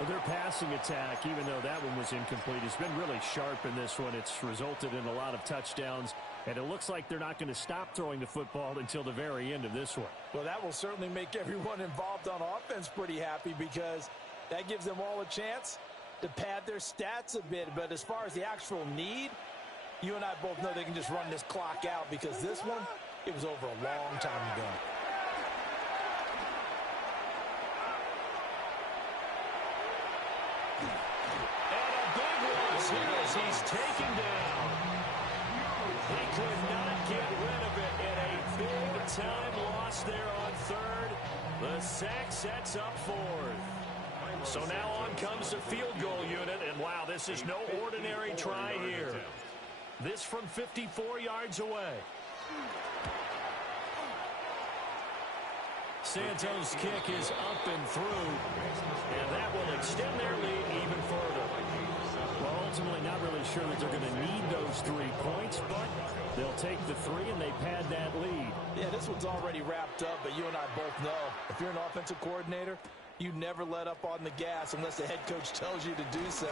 Well, their passing attack, even though that one was incomplete, has been really sharp in this one. It's resulted in a lot of touchdowns, and it looks like they're not going to stop throwing the football until the very end of this one. Well, that will certainly make everyone involved on offense pretty happy because that gives them all a chance to pad their stats a bit. But as far as the actual need, you and I both know they can just run this clock out because this one, it was over a long time ago. As he's taken down. He could not get rid of it in a big-time loss there on 3rd. The sack sets up 4th. So now on comes the field goal unit, and wow, this is no ordinary try here. This from 54 yards away. Santos' kick is up and through, and that will extend their lead even further. Well, ultimately not really sure that they're going to need those 3 points, but they'll take the 3 and they pad that lead. Yeah, this one's already wrapped up, but you and I both know if you're an offensive coordinator, you never let up on the gas unless the head coach tells you to do so.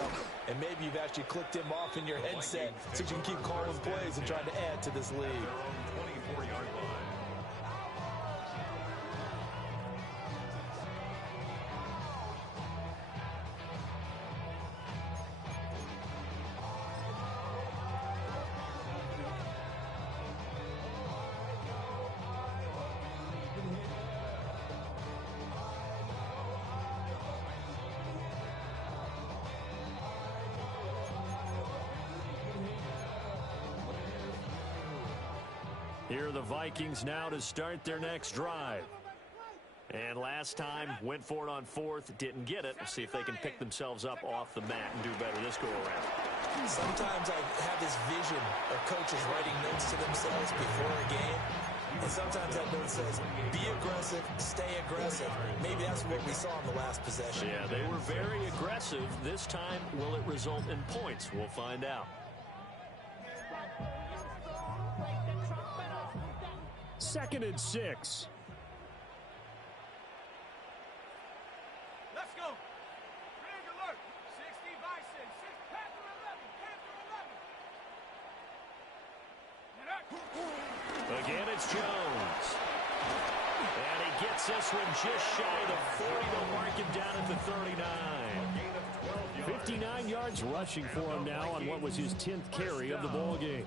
And maybe you've actually clicked him off in your headset so you can keep calling plays and trying to add to this lead. 24-yard line. Here are the Vikings now to start their next drive. And last time, went for it on fourth, didn't get it. We'll see if they can pick themselves up off the mat and do better this go-around. Sometimes I have this vision of coaches writing notes to themselves before a game. And sometimes that note says, be aggressive, stay aggressive. Maybe that's what we saw in the last possession. Yeah, they were very aggressive. This time, will it result in points? We'll find out. Second and 6. Let's go. Rig alert. 60 Vikings. 6 Panther 11. Panther 11. Again, it's Jones. And he gets this one just shy of the 40. They'll mark him down at the 39. 59 yards rushing for him now on what was his 10th carry of the ball game.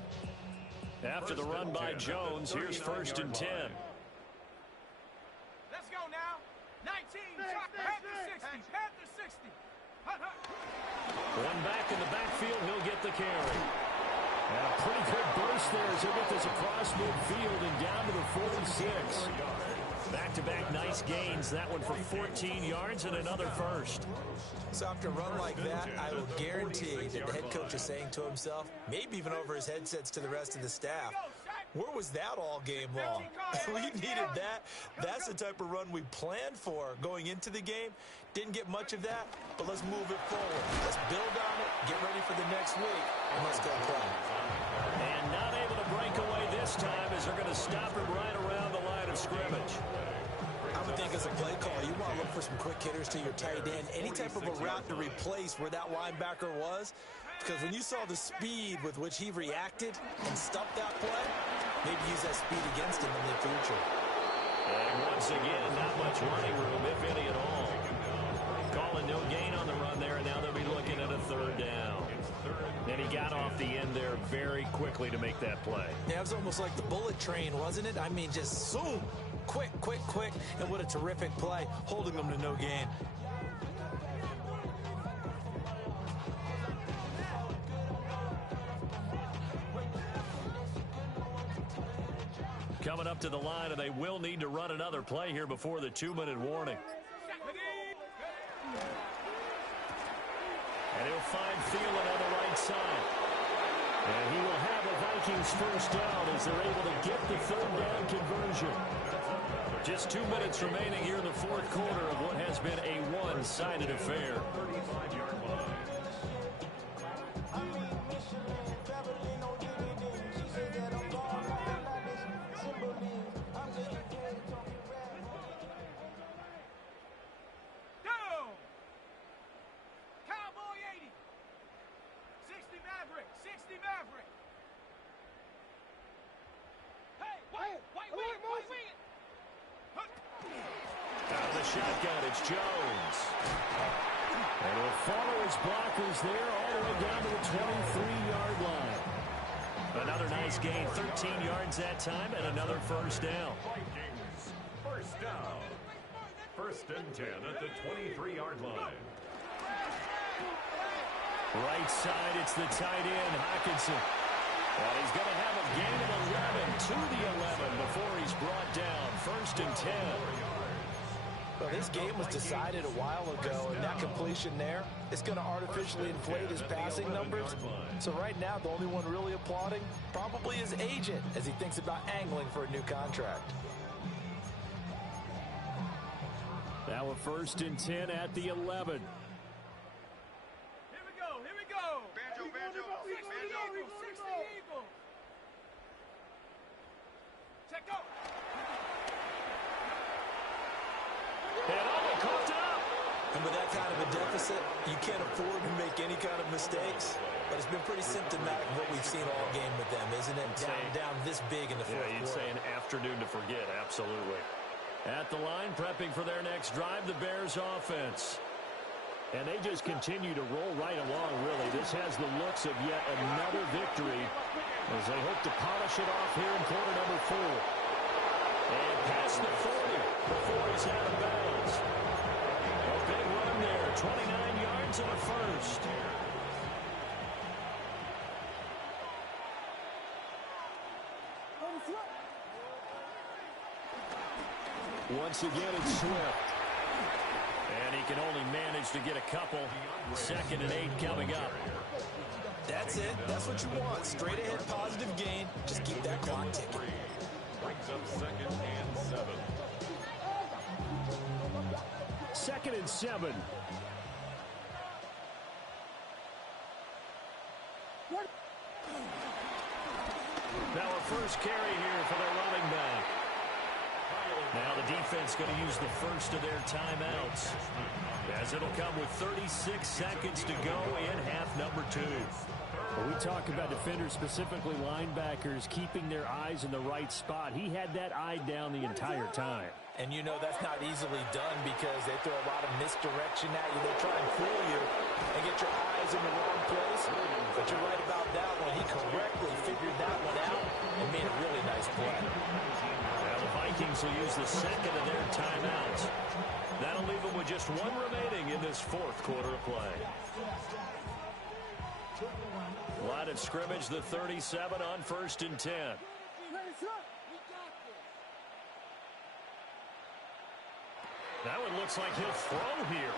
After the run by Jones, here's first and 10. Let's go now. 19. Panther 60. Panther 60. Hut, hut. One back in the backfield, he'll get the carry. And a pretty good burst there as he'll get this across midfield and down to the 46. Back-to-back nice gains. That one for 14 yards and another first. So after a run like that, I will guarantee that the head coach is saying to himself, maybe even over his headsets to the rest of the staff, where was that all game long? We needed that. That's the type of run we planned for going into the game. Didn't get much of that, but let's move it forward. Let's build on it, get ready for the next week, and let's go play. And not able to break away this time as they're going to stop him right around the line of scrimmage. I would think as a play call, you want to look for some quick hitters to your tight end. Any type of a route to replace where that linebacker was. Because when you saw the speed with which he reacted and stuffed that play, maybe use that speed against him in the future. And once again, not much running room, if any at all. Calling no gain on the run there, and now they'll be looking at a third down. And he got off the end there very quickly to make that play. Yeah, it was almost like the bullet train, wasn't it? I mean, just zoom. Quick, quick, quick. And what a terrific play, holding them to no gain. Coming up to the line, and they will need to run another play here before the 2-minute warning. And he'll find Thielen on the right side. And he will have a Vikings first down as they're able to get the third down conversion. Just 2 minutes remaining here in the fourth quarter of what has been a one-sided affair. Shotgun, it's Jones. And he'll follow his blockers there all the way down to the 23-yard line. Another nice gain, 13 yards that time, and another first down. Vikings, first down. First and 10 at the 23-yard line. Right side, it's the tight end, Hockenson. And he's going to have a gain of 11 to the 11 before he's brought down. First and 10. Well, this game was decided a while ago, and that completion there is going to artificially inflate his passing numbers. So right now, the only one really applauding probably his agent as he thinks about angling for a new contract. Now a first and 10 at the 11. Here we go. Here we go. Banjo, banjo. 60 Eagles. 60 Eagles. Check out. And with that kind of a deficit, you can't afford to make any kind of mistakes. But it's been pretty symptomatic of what we've seen all game with them, isn't it? Down this big in the fourth quarter. You'd say an afternoon to forget, absolutely. At the line, prepping for their next drive, the Bears offense. And they just continue to roll right along, really. This has the looks of yet another victory as they hope to polish it off here in quarter number 4. And past the 40 before he's out of bounds. A big run there, 29 yards and a first. Once again, it's Swift. And he can only manage to get a couple. 2nd and 8 coming up. That's it. That's what you want. Straight ahead positive gain. Just keep that clock ticking. Brings up 2nd and 7. 2nd and 7. Now a first carry here for their running back. Now the defense going to use the first of their timeouts, as it'll come with 36 seconds to go in half number 2. When we talk about defenders, specifically linebackers, keeping their eyes in the right spot, he had that eye down the entire time. And you know that's not easily done because they throw a lot of misdirection at you. They try and fool you and get your eyes in the wrong place. But you're right about that one. He correctly figured that one out and made a really nice play. Now the Vikings will use the 2nd of their timeouts. That'll leave them with just 1 remaining in this 4th quarter of play. Line of scrimmage, the 37 on 1st and 10. That one looks like he'll throw here.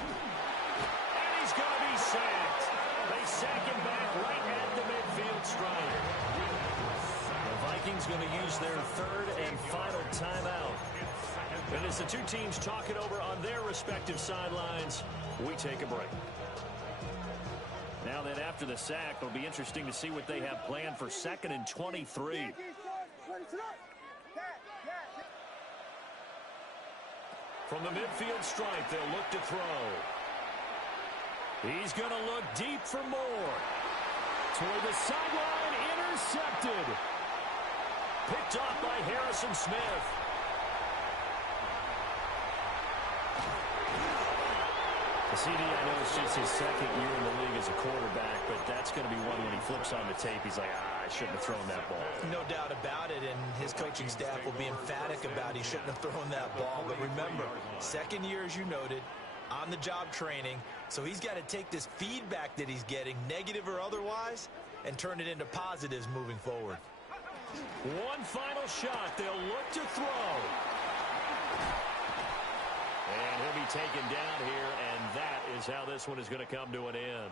And he's going to be sacked. They sack him back right at the midfield stripe. The Vikings going to use their 3rd and final timeout. And as the two teams talk it over on their respective sidelines, we take a break. Now then, after the sack, it'll be interesting to see what they have planned for 2nd and 23. From the midfield stripe, they'll look to throw. He's going to look deep for more. Toward the sideline, intercepted. Picked off by Harrison Smith. The CD, I know it's just his 2nd year in the league as a quarterback, but that's going to be one when he flips on the tape. He's like, I shouldn't have thrown that ball. No doubt about it, and his coaching staff will be emphatic about he shouldn't have thrown that ball. But remember, 2nd year, as you noted, on-the-job training, so he's got to take this feedback that he's getting, negative or otherwise, and turn it into positives moving forward. One final shot. They'll look to throw. And he'll be taken down here, and that is how this one is going to come to an end.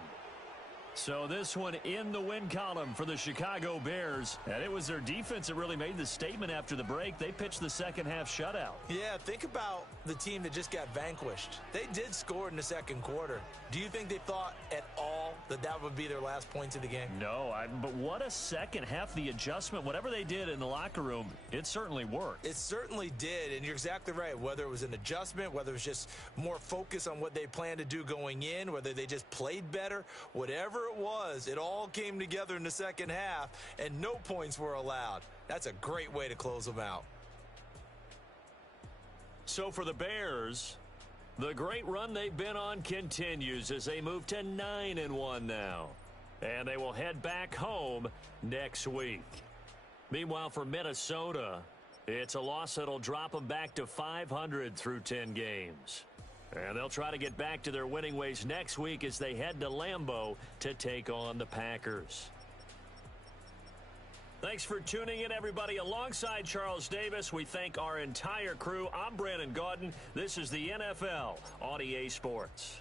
So this one in the win column for the Chicago Bears. And it was their defense that really made the statement after the break. They pitched the 2nd half shutout. Yeah, think about the team that just got vanquished. They did score in the 2nd quarter. Do you think they thought at all that that would be their last points of the game? No, but what a 2nd half. The adjustment, whatever they did in the locker room, it certainly worked. It certainly did, and you're exactly right. Whether it was an adjustment, whether it was just more focus on what they planned to do going in, whether they just played better, whatever it was, it all came together in the 2nd half, and no points were allowed. That's a great way to close them out. So for the Bears, the great run they've been on continues as they move to 9-1 now. And they will head back home next week. Meanwhile, for Minnesota, it's a loss that'll drop them back to 500 through 10 games. And they'll try to get back to their winning ways next week as they head to Lambeau to take on the Packers. Thanks for tuning in, everybody. Alongside Charles Davis, we thank our entire crew. I'm Brandon Gaudin. This is the NFL on EA Sports.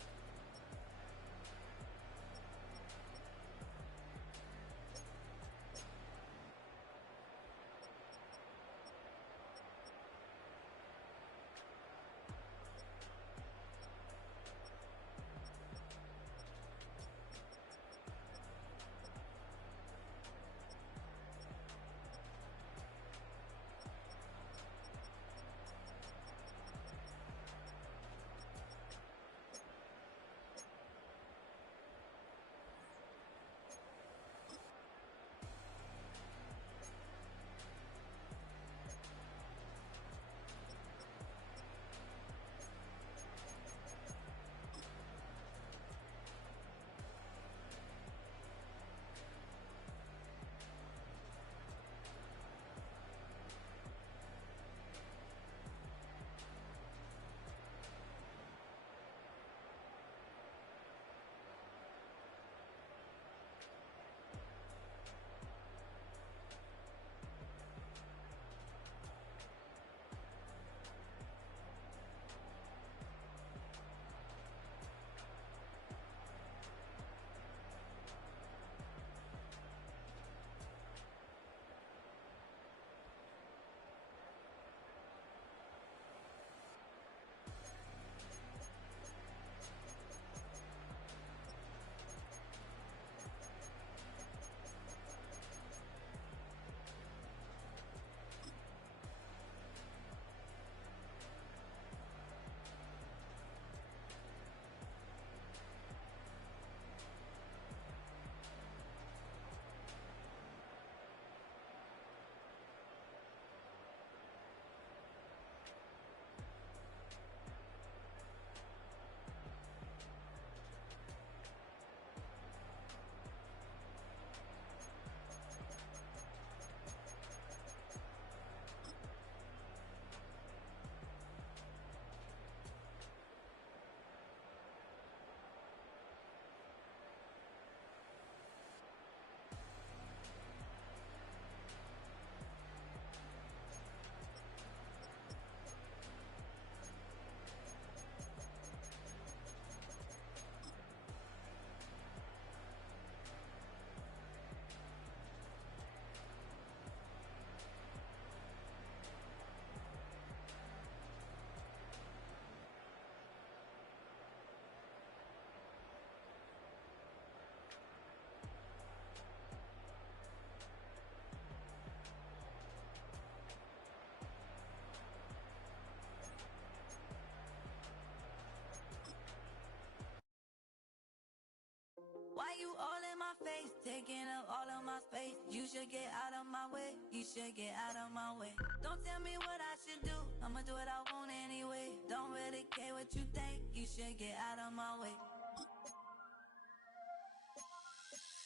up all of my space. You should get out of my way. You should get out of my way. Don't tell me what I should do. I'ma do what I want anyway. Don't really care what you think. You should get out of my way.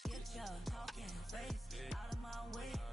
Get your talking face out of my way.